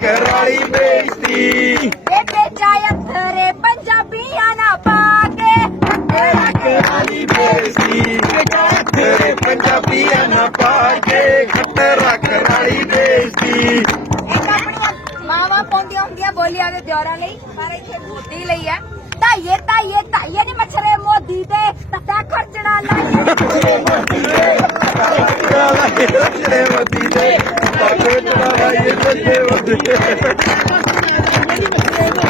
ਕਰਾਲੀ ਬੇਇੱਜ਼ਤੀ। ਬੇਟੇ ਚਾਇ ਥਰੇ ਪੰਜਾਬੀਆਂ ਨਾ ਪਾ ਕੇ ਕਰਾਲੀ ਬੇਇੱਜ਼ਤੀ। ਤੇਰੇ ਪੰਜਾਬੀਆਂ ਨਾ ਪਾ ਕੇ ਖੱਟਰਾ ਕਰਾਲੀ ਬੇਇੱਜ਼ਤੀ। ਮਾਵਾਂ ਪਾਉਂਦੀਆਂ ਹੁੰਦੀਆਂ ਬੋਲੀਆਂ ਦੇ ਦਿਓਰਾਂ ਲਈ ਪਰ ਇੱਥੇ ਮੋਦੀ ਲਈ ਹੈ। ਤਾਈਏ ਤਾਈਏ ਤਾਈਏ ਨੀ ਮਛਰੇ ਮੋਦੀ ਦੇ ਤੱਤਾ ਖਰਚਣਾ ਲਾਈਏ। ਜਿਹੜੇ ਮੱਤੀ ਦੇ। Давайте, давай, давай, давай, давай, давай,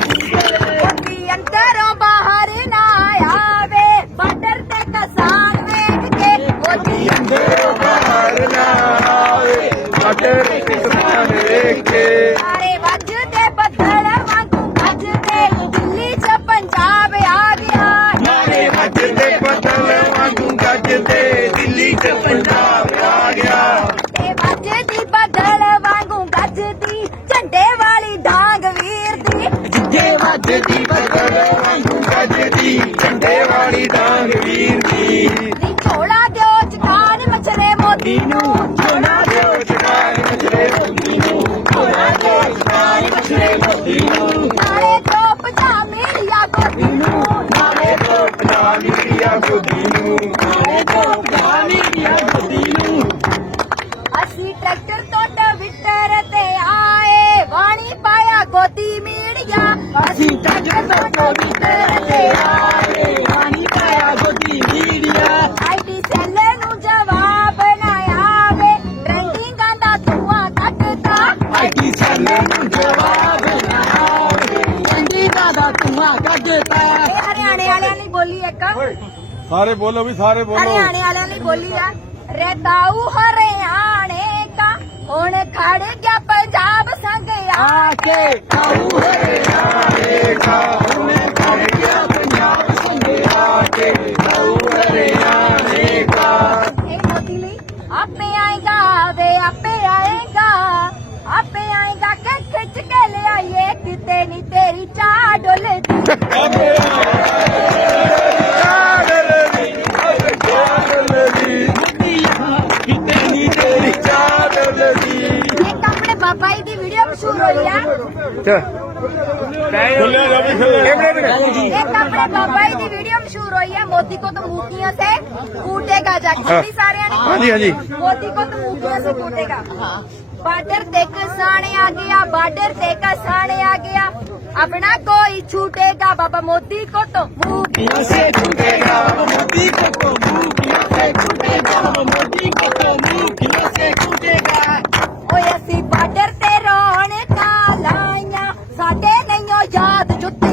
ਜੇ ਬਦਲ ਗੱਜਦੀ ਝੰਡੇ ਵਾਲੀ ਡਾਂਗ ਵੀਰ ਦੀ ਥੋੜਾ ਦਿਓ ਚਕਾਨ ਮਚਰੇ ਮੋਦੀ ਨੂੰ। ਥੋੜਾ ਦਿਓ ਚਕਾਨ ਮਚਰੇ ਮੋਦੀ ਨੂੰ। ਥੋੜਾ ਦਿਓ ਚਕਾਨ ਮਚਰੇ ਮੋਦੀ ਨੂੰ। ਆਈਟੀ ਸੈੱਲ ਨੂੰ ਜਵਾਬ ਨਾ ਆਵੇ ਚੰਡੀਗੜ੍ਹ ਦਾ ਧੂਆਂ ਕੱਢਤਾ ਇਹ ਹਰਿਆਣੇ ਵਾਲਿਆਂ ਲਈ ਬੋਲੀ ਇੱਕ ਸਾਰੇ ਬੋਲੋ। ਵੀ ਸਾਰੇ ਹਰਿਆਣੇ ਵਾਲਿਆਂ ਲਈ ਬੋਲੀ ਆ ਰਤਾਊ ਹਰਿਆਣੇ ਕਾ ਹੁਣ ਖੜ ਗਿਆ ਪੰਜਾਬ ਸੰਗ ਆ ਆ ਕੇ ਕਾਉ ਹਰਿਆਣੇ ਕਾ ਉਹਨੇ ਵੀਡੀਓ ਮਸ਼ਹੂਰ ਹੋਈ ਆ ਖੁੱਲੇ ਜਾ ਵੀ ਖੁੱਲੇ एक अपने बाबा जी की वीडियो मशहूर हुई है मोदी को तो मुखियों से कूटेगा जाके सभी सारे ने हाँ जी, हाँ जी। मोदी को तो मुखियों से कूटेगा बार्डर ते किसाने आ गया बार्डर ते किसाने आ गया अपना कोई छूटेगा बाबा मोदी को तो मुखियों से छूटेगा मोदी को तो காது சொத்தை